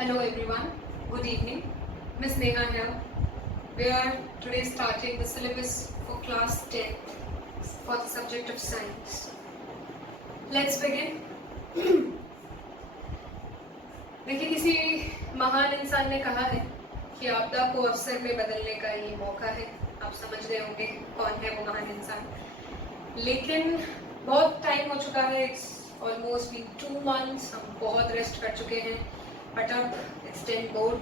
Hello everyone, good evening. Miss Neha here. We are today starting the syllabus for class 10 for the subject of science. Let's begin. देखिए, किसी महान इंसान ने कहा है कि आपदा को अवसर में बदलने का ये मौका है. आप समझ गए होंगे कौन है वो महान इंसान. लेकिन बहुत टाइम हो चुका है. It's almost been 2 months. हम बहुत रेस्ट कर चुके हैं. बट अब इट्स 10 बोर्ड,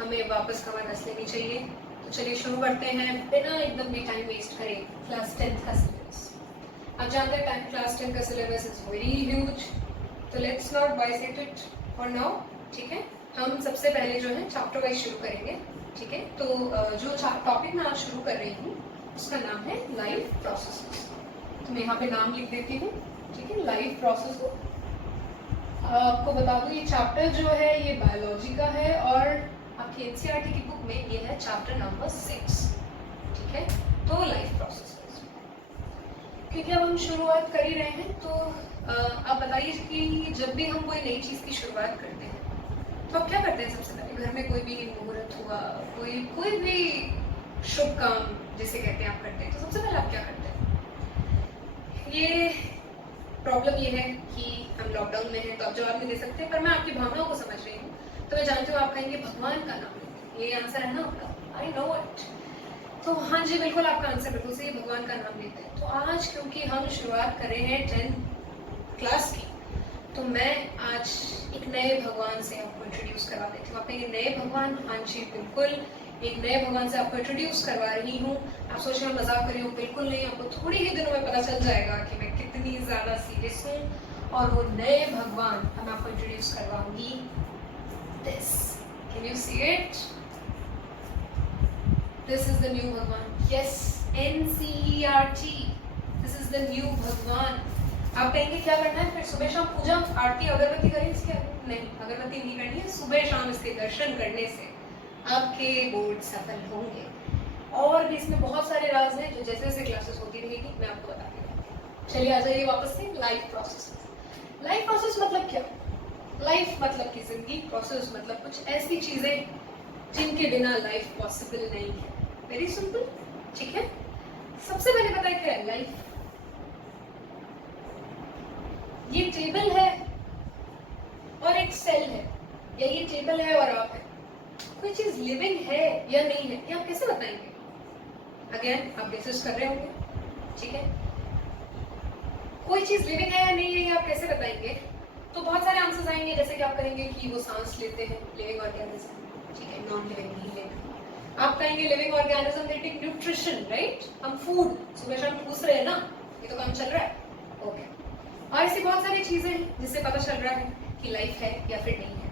हमें वापस कमर कस लेनी चाहिए. तो चलिए शुरू करते हैं बिना एकदम भी टाइम वेस्ट करें. क्लास 10 का सिलेबस आप जानते हैं. क्लास 10 का सिलेबस इज वेरी ह्यूज. तो let's not bisect it for now. ठीक है, हम सबसे पहले जो है चैप्टर वाइज शुरू करेंगे. ठीक है, तो जो टॉपिक मैं आज शुरू कर रही हूँ उसका नाम है लाइफ प्रोसेसेस. तो मैं यहाँ पे नाम लिख देती हूँ. ठीक है, लाइफ प्रोसेस. आपको बता दूं ये चैप्टर जो है ये बायोलॉजी का है और आपकी एनसीईआरटी की बुक में ये है चैप्टर नंबर 6. ठीक है, तो लाइफ प्रोसेसेस. क्योंकि अब हम शुरुआत कर ही रहे हैं तो आप बताइए कि जब भी हम कोई नई चीज़ की शुरुआत करते हैं तो आप क्या करते हैं. सबसे पहले घर में कोई भी मुहूर्त हुआ, कोई भी शुभ काम जिसे कहते हैं आप करते हैं, तो सबसे पहले आप क्या करते हैं. ये प्रॉब्लम ये है कि हम लॉकडाउन में हैं तो आप जवाब नहीं दे सकते, पर मैं आपकी भावनाओं को समझ रही हूँ. तो मैं जानती हूँ आप कहेंगे भगवान का नाम लेते. ये आंसर है ना आपका. I know it. तो हाँ जी, बिल्कुल आपका आंसर बिल्कुल सही. भगवान का नाम लेते हैं. तो आज क्योंकि हम शुरुआत कर रहे हैं 10th क्लास की, तो मैं आज एक नए भगवान से आपको इंट्रोड्यूस करवा देती हूँ. आप कहेंगे नए भगवान. हाँ जी बिल्कुल, एक नए भगवान से आपको इंट्रोड्यूस करवा रही हूँ. आप सोच रहे हैं मजाक कर रही हूँ. बिल्कुल नहीं, आपको थोड़ी ही दिनों में पता चल जाएगा कि मैं कितनी ज़्यादा सीरियस हूँ. और वो नए भगवान मैं आपको इंट्रोड्यूस करवाऊंगी. This, can you see it? This is the new भगवान. Yes, NCERT. This is the new भगवान. आप कहेंगे क्या करना है फिर? सुबह शाम पूजा आरती अगरबत्ती करें इसके? नहीं, अगरबत्ती नहीं करनी है. सुबह शाम इसके दर्शन करने से आपके बोर्ड सफल होंगे. और भी इसमें बहुत सारे राज हैं जो जैसे जैसे क्लासेस होती रहेगी मैं आपको बताती रहूँगी. चलिए आ जाइए वापस से. Life process. लाइफ प्रोसेस मतलब क्या? लाइफ मतलब की जिंदगी. प्रोसेस मतलब कुछ ऐसी चीजें जिनके बिना लाइफ पॉसिबल नहीं है. Very simple. ठीक है, सबसे पहले पता है क्या है लाइफ? ये टेबल है और एक सेल है, या ये टेबल है और आप है. कोई चीज लिविंग है या नहीं है ये आप कैसे बताएंगे? अगेन आप डिस्कस कर रहे होंगे. ठीक है, कोई चीज लिविंग है या नहीं है ये आप कैसे बताएंगे? तो बहुत सारे आंसर्स आएंगे. जैसे कि आप कहेंगे कि वो सांस लेते हैं, लिविंग ऑर्गेनिज्म. ठीक है, नॉन लिविंग नहीं लिविंग. आप कहेंगे living organism they take nutrition, right? हम फूड सुबह शाम पूछ रहे हैं ना, ये तो काम चल रहा है. ओके, और ऐसी बहुत सारी चीजें हैं जिससे पता चल रहा है कि लाइफ है या फिर नहीं है.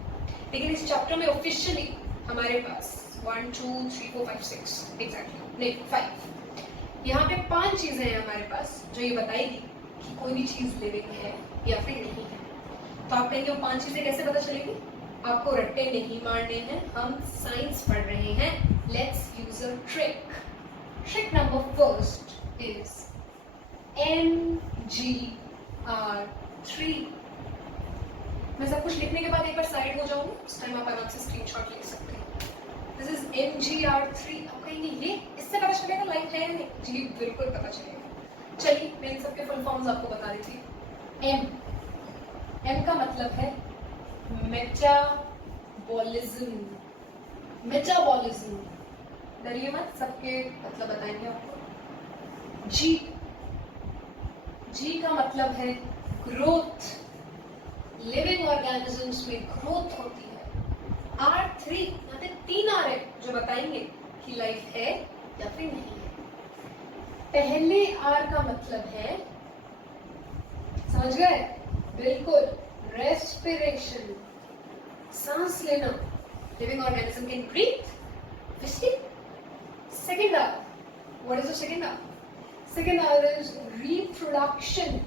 लेकिन इस चैप्टर में ऑफिशियली हमारे पास 1 2 3 4 5 6 एग्जैक्टली नहीं 5 यहाँ पे 5 चीजें हैं हमारे पास जो ये बताएगी कि कोई भी चीज लिविंग है या फिर नहीं है. तो आप कहेंगे वो 5 चीजें कैसे पता चलेगी? आपको रट्टे नहीं मारने हैं, हम साइंस पढ़ रहे हैं. Let's use a trick. Trick number first is MGR3. मैं सब कुछ लिखने के बाद एक बार साइड हो जाऊंगी, उस टाइम आप आराम से स्क्रीनशॉट ले सकते हैं. This is MGR3. आप कहेंगे ये इससे पता चलेगा लाइफ है या नहीं? जी बिल्कुल पता चलेगा. चलिए मैं इन सबके फुल फॉर्म्स आपको बता देती हूँ. M का मतलब है मेटाबॉलिज्म. मेटाबॉलिज्म, डरिए मत, सबके मतलब बताएंगे आपको. G का मतलब है ग्रोथ. लिविंग ऑर्गेनिजम्स में ग्रोथ होती है. R3, यहाँ पे 3 R है जो बताएंगे कि लाइफ है या फिर नहीं है. पहले R का मतलब है, समझ गए? बिल्कुल, रेस्पिरेशन, सांस लेना. Living organism can breathe. Second R, what is the second R? Second R is reproduction.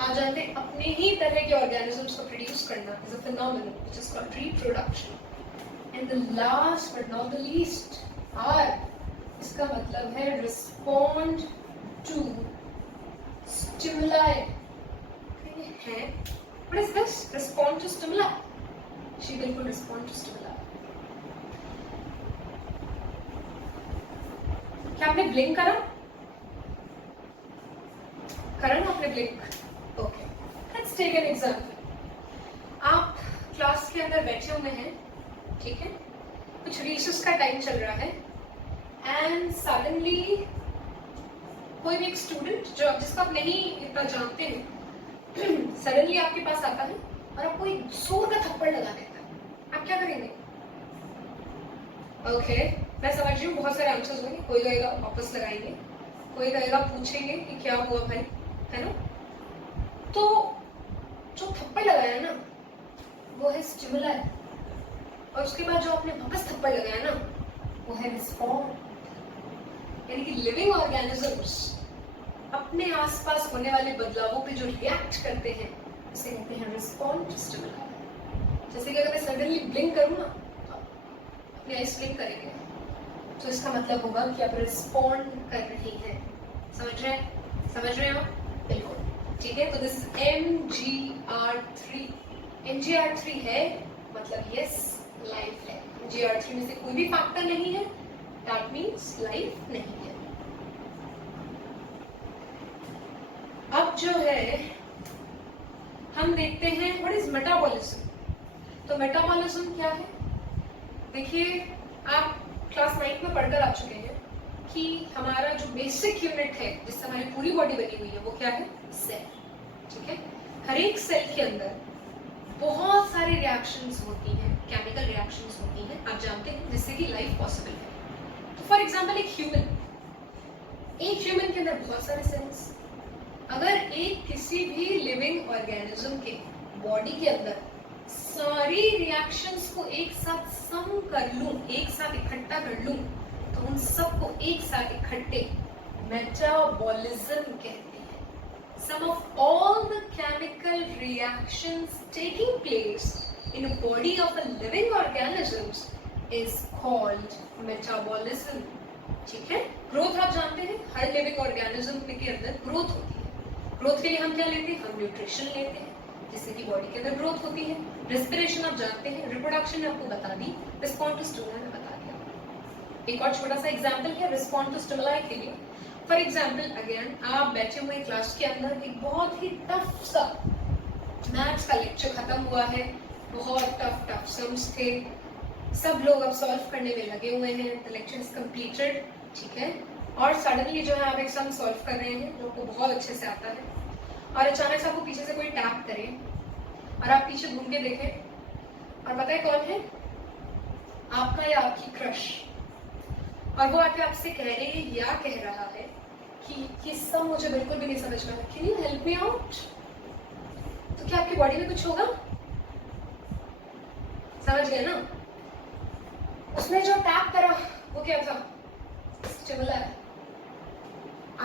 आप जानते हैं अपने ही तरह के ऑर्गेनिजम्स को प्रोड्यूस करना is a phenomenon which is called reproduction. And the last but not the least R, इसका मतलब है रिस्पॉन्ड टू स्टिमुलाई. है What is this? Respond to stimuli. She बिल्कुल respond to stimuli. क्या आपने ब्लिंक करा? करा ना आपने blink? Okay. Let's take an example. आप क्लास के अंदर बैठे हुए हैं, ठीक है? कुछ रिसेस का टाइम चल रहा है, एंड सडनली कोई भी एक स्टूडेंट जो जिसको आप नहीं इतना जानते हैं सडनली आपके पास आता है और आपको एक जोर का थप्पड़ लगा देता है, आप क्या करेंगे? ओके, मैं समझ रही हूँ बहुत सारे आंसर्स होंगे, कोई कहेगा वापस लगाएंगे, कोई कहेगा पूछेंगे कि क्या हुआ भाई, है ना? तो जो थप्पड़ लगाया ना वो है स्टिमुलाई, और उसके बाद जो आपने वापस थप्पड़ लगाया ना वो है रिस्पॉन्ड। यानी कि लिविंग ऑर्गेनिजम्स अपने आसपास होने वाले बदलावों पे जो रिएक्ट करते हैं उसे कहते हैं रिस्पॉन्ड टू स्टिमुलाई। जैसे कि अगर मैं सडनली ब्लिंक करूँ ना, अपनी आईज ब्लिंक करेंगे तो इसका मतलब होगा कि आप रिस्पॉन्ड कर रही हैं। समझ रहे हैं आप? बिल्कुल ठीक है। तो दिस इज MGR3। MGR3 है मतलब यस लाइफ है। MGR3 में से कोई भी फैक्टर नहीं है, दैट मीन्स लाइफ नहीं है। अब जो है हम देखते हैं व्हाट इज मेटाबॉलिज्म। तो मेटाबॉलिज्म क्या है? देखिए आप क्लास 9 में पढ़कर आ चुके हैं कि हमारा जो बेसिक यूनिट है जिससे हमारी पूरी बॉडी बनी हुई है वो क्या है? सेल। ठीक है, हर एक सेल के अंदर बहुत सारी रिएक्शंस होती हैं, केमिकल रिएक्शंस होती हैं, आप जानते हैं, जिससे कि लाइफ पॉसिबल है। तो फॉर एग्जांपल एक ह्यूमन के अंदर बहुत सारे सेल्स। अगर एक किसी भी लिविंग ऑर्गेनिज्म के बॉडी के अंदर सारी रिएक्शंस को एक साथ सम कर लूं, एक साथ इकट्ठा कर लूं, तो उन सबको एक साथ इकट्ठे मेटाबॉलिज्म कहते हैं। Some of all the chemical reactions taking place in a body of a living organisms is called metabolism. ठीक है? ग्रोथ आप जानते हैं, हर लिविंग ऑर्गेनिज्म के अंदर ग्रोथ होती है। ग्रोथ के लिए हम क्या लेते हैं? हम न्यूट्रिशन लेते हैं जिससे कि बॉडी के अंदर ग्रोथ होती है। रेस्पिरेशन आप जानते हैं, रिप्रोडक्शन ने आपको बता दी, रिस्पॉन्ड टू स्टिमुलाई ने बता दिया। एक और छोटा सा एग्जांपल है रिस्पॉन्ड टू स्टिमुलाई के लिए। फॉर एग्जाम्पल अगेन आप बैठे हुए क्लास के अंदर, एक बहुत ही टफ सा मैथ्स का लेक्चर खत्म हुआ है, बहुत टफ सम्स थे, सब लोग अब सॉल्व करने में लगे हुए हैं, द लेक्चर इज कंप्लीटेड। ठीक है, और सडनली जो है आप एक सम सॉल्व कर रहे हैं जो आपको बहुत अच्छे से आता है, और अचानक से आपको पीछे से कोई टैप करे और आप पीछे घूम के देखें और पता है कौन है? आपका या आपकी क्रश। और वो आके आपसे कह रहे हैं या कह रहा है कि ये सब मुझे बिल्कुल भी नहीं समझ में आ रहा, can you help me out? तो क्या आपकी बॉडी में कुछ होगा? समझ गए ना? उसने जो टैप करा वो क्या था? स्टिमुलाई।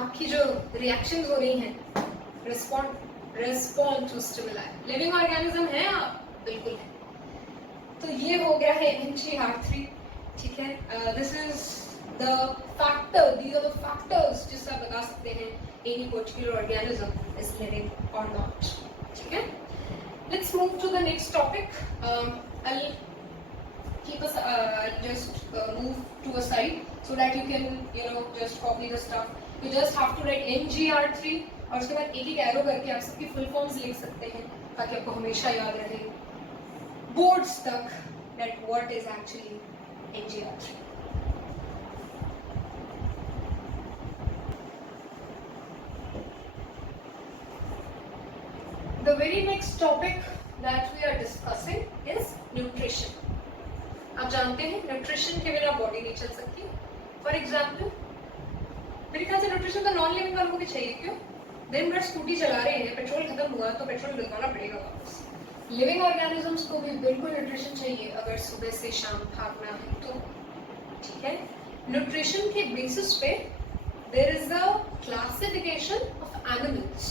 आपकी जो रिएक्शंस हो रही हैं, respond to stimuli. Living organism है आप? बिल्कुल है। तो ये हो गया है MGR3। ठीक है, this is the factor, these are the factors जिससे आप बता सकते हैं any particular organism is living or not. ठीक है, let's move to the next topic. I'll keep us just move to a side so that you can just copy the stuff. You just have to write MGR3 और उसके बाद एक arrow करके आप सबकी full forms लिख सकते हैं ताकि आपको हमेशा याद रहे बोर्ड्स तक that what is actually MGR3. The very next topic that we are discussing is nutrition. आप जानते हैं न्यूट्रिशन के बिना बॉडी नहीं चल सकती। फॉर एग्जाम्पल मेरे ख्याल से न्यूट्रिशन तो नॉन लिविंग वालों को भी चाहिए। क्यों? दिन भर स्कूटी चला रहे हैं, पेट्रोल खत्म हुआ तो पेट्रोल डलवाना पड़ेगा वापस। लिविंग ऑर्गेनिजम्स को भी बिल्कुल न्यूट्रिशन चाहिए अगर सुबह से शाम भागना है तो। ठीक है, न्यूट्रिशन के बेसिस पे there is a classification of animals.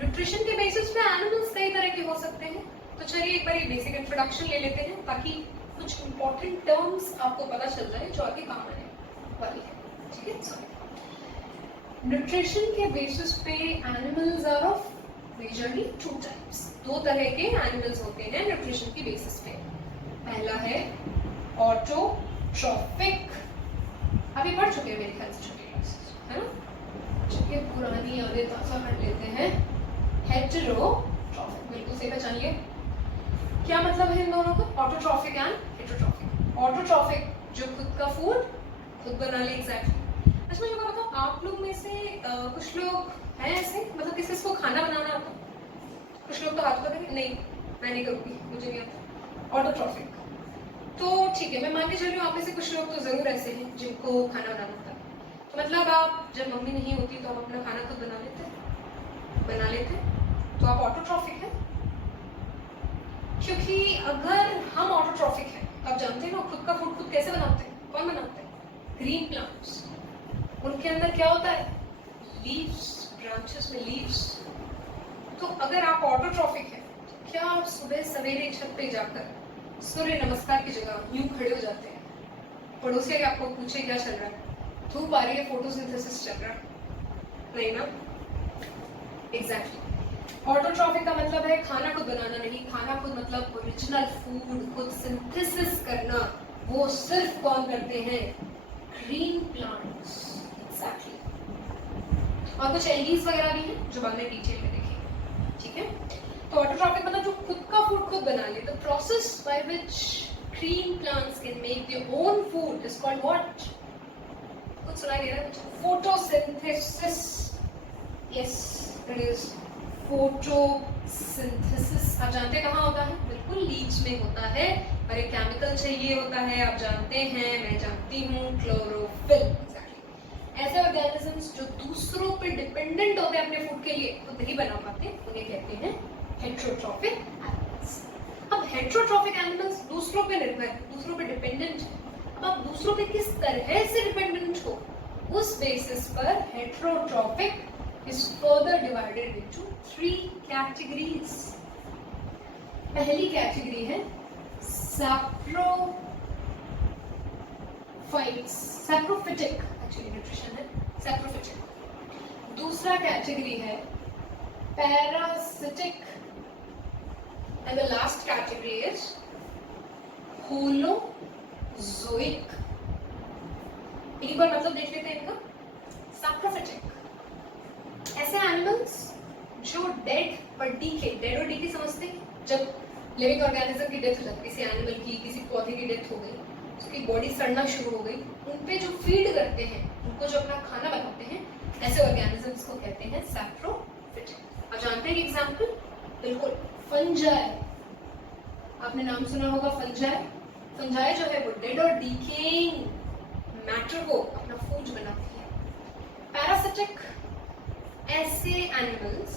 Nutrition के बेसिस पे एनिमल्स कई तरह के हो सकते हैं। तो चलिए एक बार ये बेसिक इंट्रोडक्शन ले लेते हैं ताकि कुछ इंपॉर्टेंट टर्म्स आपको पता चल जाए जो आगे काम आने वाली है। ठीक है, सॉरी। न्यूट्रिशन के बेसिस पे animals are of majorly 2 types. दो तरह के एनिमल्स होते हैं न्यूट्रिशन की बेसिस पे। पहला है ऑटोट्रॉफिक, अभी पढ़ चुके हैं मेरे ख्याल से छोटे क्लास, है ना, चलिए पुरानी यादें ताज़ा कर लेते हैं। हेटेरोट्रॉफिक, बिल्कुल सही पहचानिए। क्या मतलब है इन दोनों का, ऑटोट्रॉफिक एंड हेटेरोट्रॉफिक। ऑटोट्रॉफिक जो खुद का फूड खुद बना ले, एग्जैक्टली। अच्छा मुझे बताओ, आप लोग में से कुछ लोग हैं ऐसे, मतलब किसी को खाना बनाना आता? कुछ लोग तो हाथ करेंगे, नहीं मैं नहीं करूँगी, मुझे नहीं आता। ऑटोट्रॉफिक, तो ठीक है, मैं मान के चल रही हूँ आप में से कुछ लोग तो जरूर ऐसे हैं जिनको खाना बनाना आता है। तो मतलब आप जब मम्मी नहीं होती तो आप अपना खाना खुद बना लेते, तो आप ऑटोट्रॉफिक हैं। क्योंकि अगर हम ऑटोट्रॉफिक हैं तो आप जानते हैं ना खुद का फूड खुद कैसे बनाते हैं, कौन बनाते हैं? Green plants. उनके अंदर क्या होता है? लीव्स, ब्रांचेस में लीव्स। तो अगर आप ऑटोट्रॉफिक हैं तो क्या आप सुबह सवेरे छत पे जाकर सूर्य नमस्कार की जगह यूं खड़े हो जाते हैं, पड़ोसी आपको पूछे क्या चल रहा है, धूप आ रही है, फोटोसिंथेसिस चल रहा है? नहीं ना, एग्जैक्टली। ऑटोट्रॉफिक का मतलब है खाना खुद बनाना नहीं, खाना खुद मतलब ओरिजिनल फूड खुद सिंथेसिस करना। वो सिर्फ कौन करते हैं? Green plants, exactly. और कुछ एल्गीज वगैरह भी हैं जो बाद में डिटेल में देखेंगे, ठीक है। तो ऑटोट्रॉफिक मतलब जो खुद का फूड खुद बना ले। The process by which green plants can make their own food is called what? कुछ सुनाई दे रहा है? Photosynthesis. Yes, it is photosynthesis. आप जानते हैं कहाँ होता है? बिल्कुल लीव्स में होता है, और एक केमिकल चाहिए होता है, आप जानते हैं, मैं जानती हूँ, क्लोरोफिल। ऐसे ऑर्गेनिजम्स जो दूसरों पर डिपेंडेंट होते हैं अपने फूड के लिए, खुद नहीं बना पाते, उन्हें कहते हैं हेटेरोट्रॉफिक एनिमल्स। अब हेटेरोट्रॉफिक एनिमल्स दूसरों पे निर्भर, दूसरों पे डिपेंडेंट। अब आप दूसरों पे किस तरह से डिपेंडेंट हो, उस बेसिस पर heterotrophic is further divided into 3 categories. पहली कैटेगरी है सैप्रोफिटिक, एक्चुअली न्यूट्रिशन है सैप्रोफिटिक। दूसरा कैटेगरी है parasitic, and the last category is holozoic. एक बार मतलब देख लेते हैं इनका। सैप्रोफिटिक ऐसे एनिमल्स जो डेड और डीके समझते हैं, जब लिविंग ऑर्गेनिज्म की डेथ हो जाती है, किसी एनिमल की, किसी पौधे की डेथ हो गई, उसकी बॉडी सड़ना शुरू हो गई, उन पे जो फीड करते हैं, उनको जो अपना खाना बनाते हैं, ऐसे ऑर्गेनिजम्स को कहते हैं सैप्रोफिटिक। आप जानते हैं एग्जांपल? बिल्कुल, फंजाई। आपने नाम सुना होगा फंजाई। फंजाई जो है वो डेड और डीकेइंग मैटर को अपना फूड बनाती है। पैरासिटिक ऐसे एनिमल्स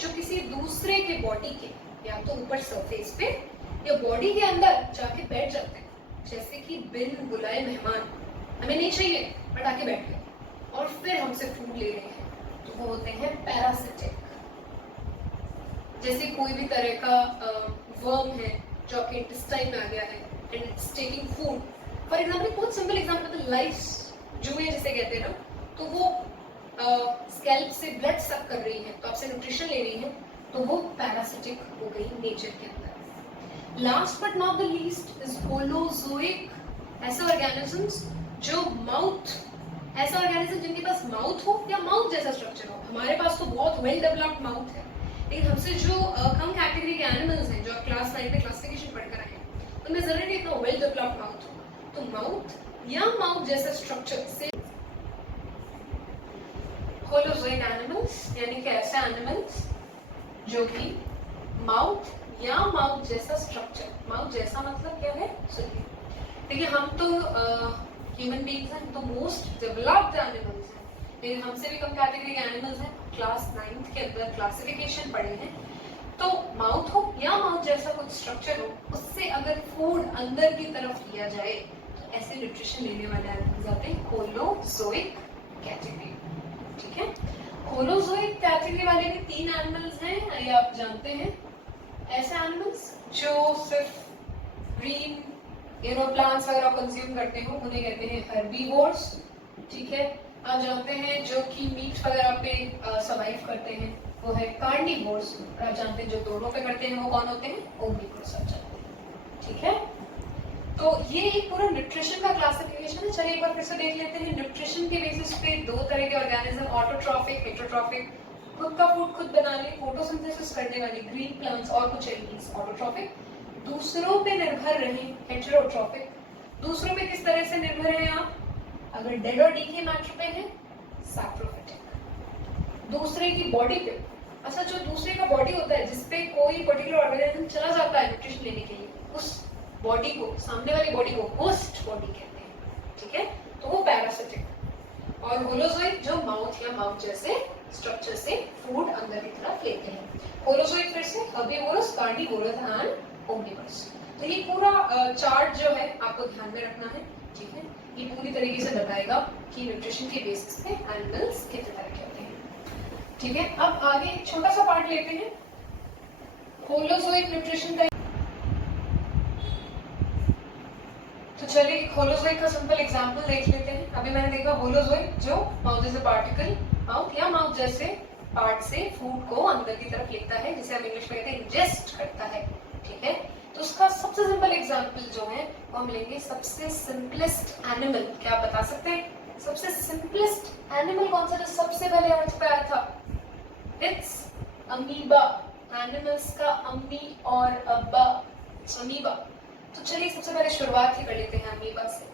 जो किसी दूसरे के बॉडी के या तो ऊपर सरफेस पे या बॉडी के अंदर जाके बैठ जाते हैं, जैसे कि बिन बुलाए मेहमान, हमें नहीं चाहिए बट आके बैठ गए और फिर हमसे फूड ले रहे हैं, तो वो होते हैं पैरासिटिक। जैसे कोई भी तरह का वर्म है जो आपके इंटेस्टाइन में आ गया है and it's taking food. For example, बहुत सिंपल एग्जाम्पल, लाइस जुए जिसे कहते हैं ना, तो वो स्कैल्प से ब्लड सक कर रही है, तो आपसे न्यूट्रिशन ले रही है, तो वो पैरासिटिक हो गई नेचर के अंदर। Last but not the least is holozoic. ऐसे ऑर्गेनिजम्स जो माउथ, ऐसा ऑर्गेनिज्म जिनके पास माउथ हो या माउथ जैसा स्ट्रक्चर हो। हमारे पास तो बहुत वेल डेवलप्ड माउथ है, लेकिन हमसे जो कम कैटेगरी के एनिमल्स हैं, जो आप क्लास 9 में क्लासिफिकेशन पढ़कर आए हैं, उनमें जरूरी इतना वेल डेवलप्ड माउथ हो। तो माउथ या माउथ जैसा स्ट्रक्चर से होलोजोइक एनिमल्स, यानी कि ऐसे एनिमल्स जो कि माउथ या माउथ जैसा स्ट्रक्चर, माउथ जैसा मतलब क्या है सुनिए। देखिए, हम तो ह्यूमन बीइंग्स हैं, तो मोस्ट डेवलप्ड एनिमल्स हैं, लेकिन हमसे भी कम कैटेगरी के एनिमल्स हैं। क्लास 9 के अंदर क्लासिफिकेशन पढ़े हैं, तो माउथ हो या माउथ जैसा कुछ स्ट्रक्चर हो, उससे अगर फूड अंदर की तरफ लिया जाए तो ऐसे न्यूट्रिशन लेने वाले एनिमल्स आते हैं होलोजोइक कैटेगरी। ठीक है, होलोजोइक कैटेगरी वाले भी 3 एनिमल्स हैं, ये आप जानते हैं। ऐसे एनिमल्स जो सिर्फ ग्रीन प्लांट्स वगैरह कंज्यूम करते हो, उन्हें कहते हैं हर्बीवोर्स। ठीक है, आप जानते हैं जो कि मीट वगैरह पे सर्वाइव करते हैं वो है कार्निवोर्स। और आप जानते हैं जो दोनों पे करते हैं वो कौन होते हैं? ओमनिवोर्स। आप जानते हैं, ठीक है। तो ये एक पूरा न्यूट्रिशन का क्लासिफिकेशन है। चलिए एक बार फिर से देख लेते हैं। न्यूट्रिशन के बेसिस पे दो तरह के ऑर्गेनिज्म, ऑटोट्रॉफिक, हेटेरोट्रॉफिक। खुद का फूड खुद बना ले, फोटोसिंथेसिस करने वाली ग्रीन प्लांट्स और कुछ एलिमेंट्स ऑटोट्रॉफिक। दूसरों पे निर्भर रहे हेटेरोट्रॉफिक। दूसरों पे किस तरह से निर्भर है आप? अगर डेड और डीके मैटर पे है सैप्रोफिटिक। दूसरे की बॉडी पे, अच्छा जो दूसरे का बॉडी होता है जिसपे कोई पर्टिकुलर ऑर्गेनिज्म चला जाता है न्यूट्रिशन लेने के लिए, उस बॉडी को, सामने वाली बॉडी को होस्ट बॉडी कहते हैं, ठीक है। तो वो पैरासिटिक। और होलोजोइक जो माउथ या माउथ जैसे स्ट्रक्चर से फूड अंदर की तरफ लेते हैं। होलोजोइक फिर से हर्बीवोरस, कार्निवोरस एंड ओमनिवोरस। तो ये पूरा चार्ट जो है आपको ध्यान में रखना है, ठीक है। ये पूरी तरीके से बताएगा कि न्यूट्रिशन के बेसिस पे एनिमल्स कितने तरह के होते हैं, ठीक है। अब आगे एक छोटा सा पार्ट लेते हैं होलोजोइक न्यूट्रिशन का। तो चलिए होलोजोइक का सिंपल एग्जांपल देख लेते हैं। अभी मैंने देखा होलोजोइक जो माउथ जैसे पार्टिकल, माउथ या माउथ जैसे पार्ट से फूड को अंदर की तरफ लेता है, जिसे हम इंग्लिश में कहते हैं इंजेस्ट करता है, ठीक है। तो उसका सबसे सिंपल एग्जांपल जो है वो हम लेंगे सबसे सिंपलेस्ट एनिमल। क्या आप बता सकते हैं सबसे सिंपलेस्ट एनिमल कौन सा जो सबसे पहले अर्थ पे आया था? It's amoeba. एनिमल्स का अम्मी और अब्बा, अमीबा। तो चलिए सबसे पहले शुरुआत ही कर लेते हैं अमीबा से।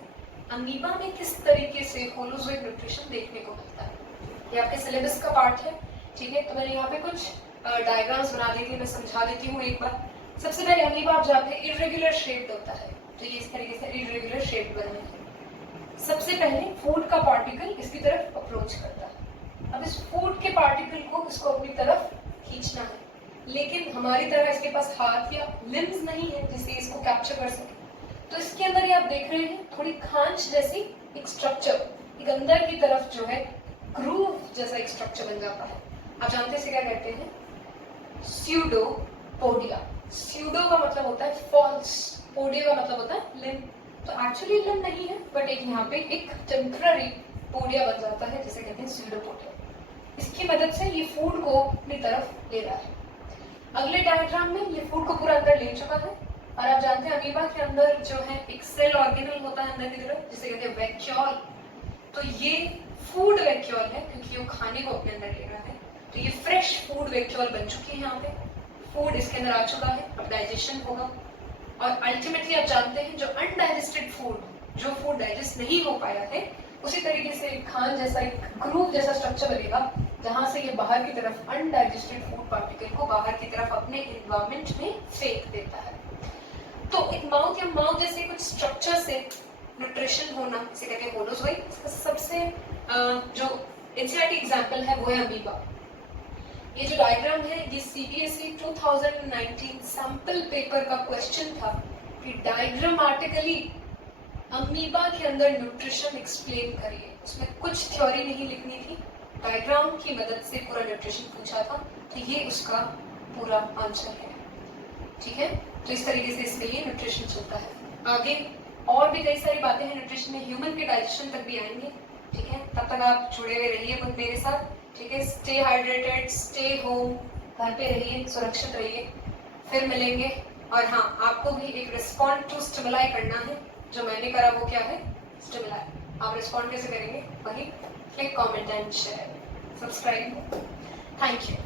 अमीबा में किस तरीके से होलोजोइक न्यूट्रिशन देखने को मिलता है, ये आपके सिलेबस का पार्ट है, ठीक है। तो मैंने यहाँ पे कुछ डायग्राम्स बना दी थी, मैं समझा देती हूँ एक बार। सबसे पहले अमीबा आप जानते हैं इरेगुलर शेप्ड होता है, तो ये इस तरीके से इरेगुलर शेप्ड बना है। सबसे पहले फूड का पार्टिकल इसकी तरफ अप्रोच करता है। अब इस फूड के पार्टिकल को इसको अपनी तरफ खींचना है, लेकिन हमारी तरह इसके पास हाथ या लिम्स नहीं है जिससे इसको कैप्चर कर सके। तो इसके अंदर ये आप देख रहे हैं थोड़ी खांच जैसी एक स्ट्रक्चर, एक अंदर की तरफ जो है ग्रूव जैसा एक स्ट्रक्चर बन जाता है। आप जानते हैं इसे क्या कहते हैं? स्यूडोपोडिया। स्यूडो का मतलब होता है फॉल्स, पोडिया का मतलब होता है लिम्ब। तो एक्चुअली लिम्ब नहीं है, बट एक यहाँ पे एक टेम्पररी पोडिया बन जाता है जिसे कहते हैं स्यूडोपोडिया। इसकी मदद से ये फूड को अपनी तरफ ले रहा है। अगले डायग्राम में ये फूड को पूरा अंदर ले चुका है। और आप जानते हैं अमीबा के अंदर जो है एक सेल ऑर्गेनल होता है अंदर की तरफ जिसे कहते हैं वैक्यूल। तो ये फूड वैक्यूल है क्योंकि वो खाने को अपने अंदर ले रहा है। तो ये फ्रेश फूड वैक्यूल बन चुकी है। यहाँ पे फूड इसके अंदर आ चुका है, अब डाइजेशन होगा। और अल्टीमेटली आप जानते हैं जो अनडाइजेस्टेड फूड, जो फूड डाइजेस्ट नहीं हो पाया है, उसी तरीके से खान जैसा एक ग्रूव जैसा स्ट्रक्चर बनेगा जहां से ये बाहर की तरफ अनडाइजेस्टेड फूड पार्टिकल को बाहर की तरफ अपने एनवायरमेंट में फेंक देता है। तो एक माउथ या माउथ जैसे कुछ स्ट्रक्चर से न्यूट्रिशन होना इसे कहते हैं होलोजोइक। इसका सबसे जो एनसीईआरटी एग्जांपल है वो है अमीबा। ये जो डायग्राम है ये सीबीएसई 2019 सैंपल पेपर का क्वेश्चन था कि डायग्रामेटिकली अमीबा के अंदर न्यूट्रिशन एक्सप्लेन करिए। उसमें कुछ थ्योरी नहीं लिखनी थी, डायग्राम की मदद से पूरा न्यूट्रिशन पूछा था। तो ये उसका पूरा आंसर है, ठीक है। तो इस तरीके से इसके लिए न्यूट्रिशन चलता है। आगे और भी कई सारी बातें हैं न्यूट्रिशन में, ह्यूमन के डाइजेशन तक भी आएंगे, ठीक है। तब तक आप जुड़े हुए रहिए मेरे साथ, ठीक है। स्टे हाइड्रेटेड, स्टे होम, घर पे रहिए, सुरक्षित रहिए। फिर मिलेंगे। और हाँ, आपको भी एक रिस्पॉन्ड टू स्टिमुलाई करना है। जो मैंने करा वो क्या है? स्टिमुलाई। आप रिस्पॉन्ड कैसे करेंगे? वही click, comment and share, subscribe. Thank you.